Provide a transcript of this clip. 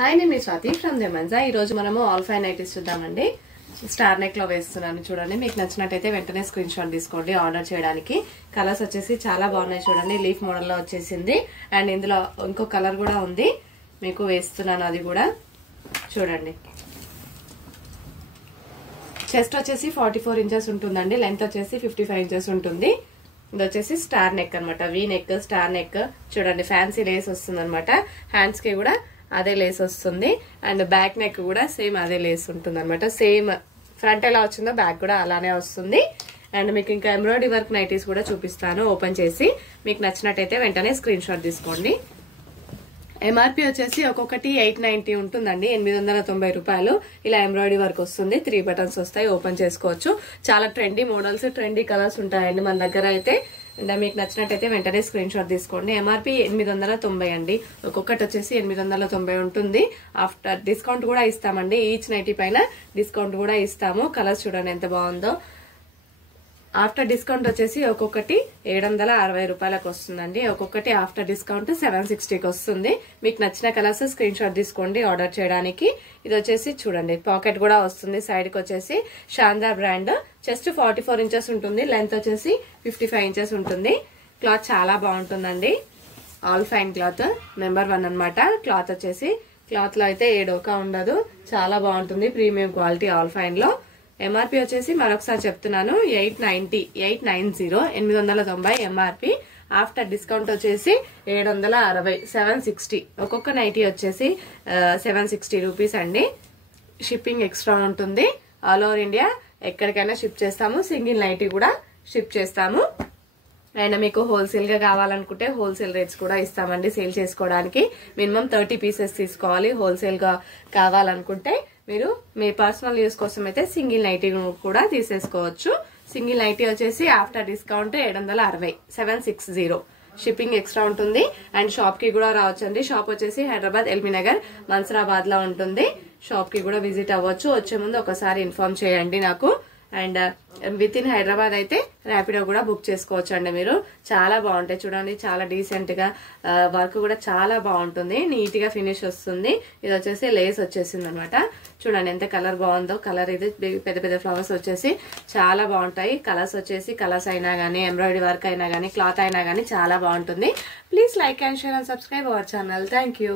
Hi నేను మీ Swathi from దెమన్జా. ఈ రోజు మనము ఆల్ ఫైన్ నైటీస్ చూద్దామండి. స్టార్ నెక్ లో వేస్తున్నాను చూడండి. మీకు నచ్చినట్టయితే వెంటనే స్క్రీన్ షాట్ తీసుకోండి ఆర్డర్ చేయడానికి. కలర్స్ వచ్చేసి చాలా బాగున్నాయి చూడండి. లీఫ్ మోడల్ లో వచ్చేసింది అండ్ ఇందులో ఇంకో కలర్ కూడా ఉంది, మీకు వేస్తున్నాను అది కూడా చూడండి. చెస్ట్ వచ్చేసి 44 ఇంచెస్ ఉంటుందండి, లెంత్ వచ్చేసి 55 ఇంచెస్ ఉంటుంది. ఇది వచ్చేసి స్టార్ నెక్ అనమాట, వీ నెక్ స్టార్ నెక్ చూడండి. ఫ్యాన్సీ లేస్ వస్తుంది అనమాట. హ్యాండ్స్ కి కూడా అదే లేస్ వస్తుంది అండ్ బ్యాక్ నెక్ కూడా సేమ్ అదే లేస్ ఉంటుంది అనమాట. సేమ్ ఫ్రంట్ ఎలా వచ్చిందో బ్యాక్ కూడా అలానే వస్తుంది. అండ్ మీకు ఇంకా ఎంబ్రాయిడరీ వర్క్ నైటీస్ కూడా చూపిస్తాను ఓపెన్ చేసి. మీకు నచ్చినట్టయితే వెంటనే స్క్రీన్ షాట్ తీసుకోండి. ఎంఆర్పి వచ్చేసి ఒక్కొక్కటి 890 ఉంటుందండి, 890 రూపాయలు. ఇలా ఎంబ్రాయిడరీ వర్క్ వస్తుంది, 3 బటన్స్ వస్తాయి, ఓపెన్ చేసుకోవచ్చు. చాలా ట్రెండీ మోడల్స్, ట్రెండీ కలర్స్ ఉంటాయండి మన దగ్గర అయితే. అండ్ మీకు నచ్చినట్టయితే వెంటనే స్క్రీన్ షాట్ తీసుకోండి. ఎంఆర్పి 890 అండి, ఒక్కొక్కటి వచ్చేసి 890 ఉంటుంది. ఆఫ్టర్ డిస్కౌంట్ కూడా ఇస్తామండి, ఈచ్ నైటీ పైన డిస్కౌంట్ కూడా ఇస్తాము. కలర్స్ చూడండి ఎంత బాగుందో. ఆఫ్టర్ డిస్కౌంట్ వచ్చేసి ఒక్కొక్కటి 760 రూపాయలకు వస్తుందండి. ఒక్కొక్కటి ఆఫ్టర్ డిస్కౌంట్ 760కి వస్తుంది. మీకు నచ్చిన కలర్స్ స్క్రీన్ షాట్ తీసుకోండి ఆర్డర్ చేయడానికి. ఇది వచ్చేసి చూడండి పాకెట్ కూడా వస్తుంది. సైడ్ కి వచ్చేసి శాందా బ్రాండ్. చెస్ట్ 44 ఇంచెస్ ఉంటుంది, లెంత్ వచ్చేసి 55 ఇంచెస్ ఉంటుంది. క్లాత్ చాలా బాగుంటుందండి, ఆల్ ఫైన్ క్లాత్, నెంబర్ 1 అనమాట. క్లాత్ వచ్చేసి క్లాత్ లో అయితే ఏ డోకా ఉండదు, చాలా బాగుంటుంది, ప్రీమియం క్వాలిటీ ఆల్ ఫైన్ లో. ఎంఆర్పి వచ్చేసి మరొకసారి చెప్తున్నాను 890 890 ఎంఆర్పి. ఆఫ్టర్ డిస్కౌంట్ వచ్చేసి 760 760. ఒక్కొక్క నైటీ వచ్చేసి 760 రూపీస్ అండి. షిప్పింగ్ ఎక్స్ట్రా ఉంటుంది. ఆల్ ఓవర్ ఇండియా ఎక్కడికైనా షిప్ చేస్తాము. సింగిల్ నైటీ కూడా షిప్ చేస్తాము. అండ్ మీకు హోల్సేల్ గా కావాలనుకుంటే హోల్సేల్ రేట్స్ కూడా ఇస్తామండి సేల్ చేసుకోవడానికి. మినిమం 30 పీసెస్ తీసుకోవాలి. హోల్సేల్ గా కావాలనుకుంటే మీరు మీ పర్సనల్ యూస్ కోసం అయితే సింగిల్ నైటీ కూడా తీసేసుకోవచ్చు. సింగిల్ నైటీ వచ్చేసి ఆఫ్టర్ డిస్కౌంట్ 760 760. షిప్పింగ్ ఎక్స్ట్రా ఉంటుంది. అండ్ షాప్ కి కూడా రావచ్చు అండి. షాప్ వచ్చేసి హైదరాబాద్ ఎల్బీ నగర్ మన్సరాబాద్ లో ఉంటుంది. షాప్ కి కూడా విజిట్ అవ్వచ్చు. వచ్చే ముందు ఒకసారి ఇన్ఫార్మ్ చేయండి నాకు. అండ్ విత్ ఇన్ హైదరాబాద్ అయితే ర్యాపిడో కూడా బుక్ చేసుకోవచ్చు అండి మీరు. చాలా బాగుంటాయి చూడండి, చాలా డీసెంట్ గా వర్క్ కూడా చాలా బాగుంటుంది, నీట్ గా ఫినిష్ వస్తుంది. ఇది వచ్చేసి లేస్ వచ్చేసింది అనమాట. చూడండి ఎంత కలర్ బాగుందో. కలర్ ఇది పెద్ద పెద్ద ఫ్లవర్స్ వచ్చేసి చాలా బాగుంటాయి. కలర్స్ వచ్చేసి కలర్స్ అయినా గానీ, ఎంబ్రాయిడరీ వర్క్ అయినా గానీ, క్లాత్ అయినా గానీ చాలా బాగుంటుంది. Please like and share and subscribe our channel. Thank you.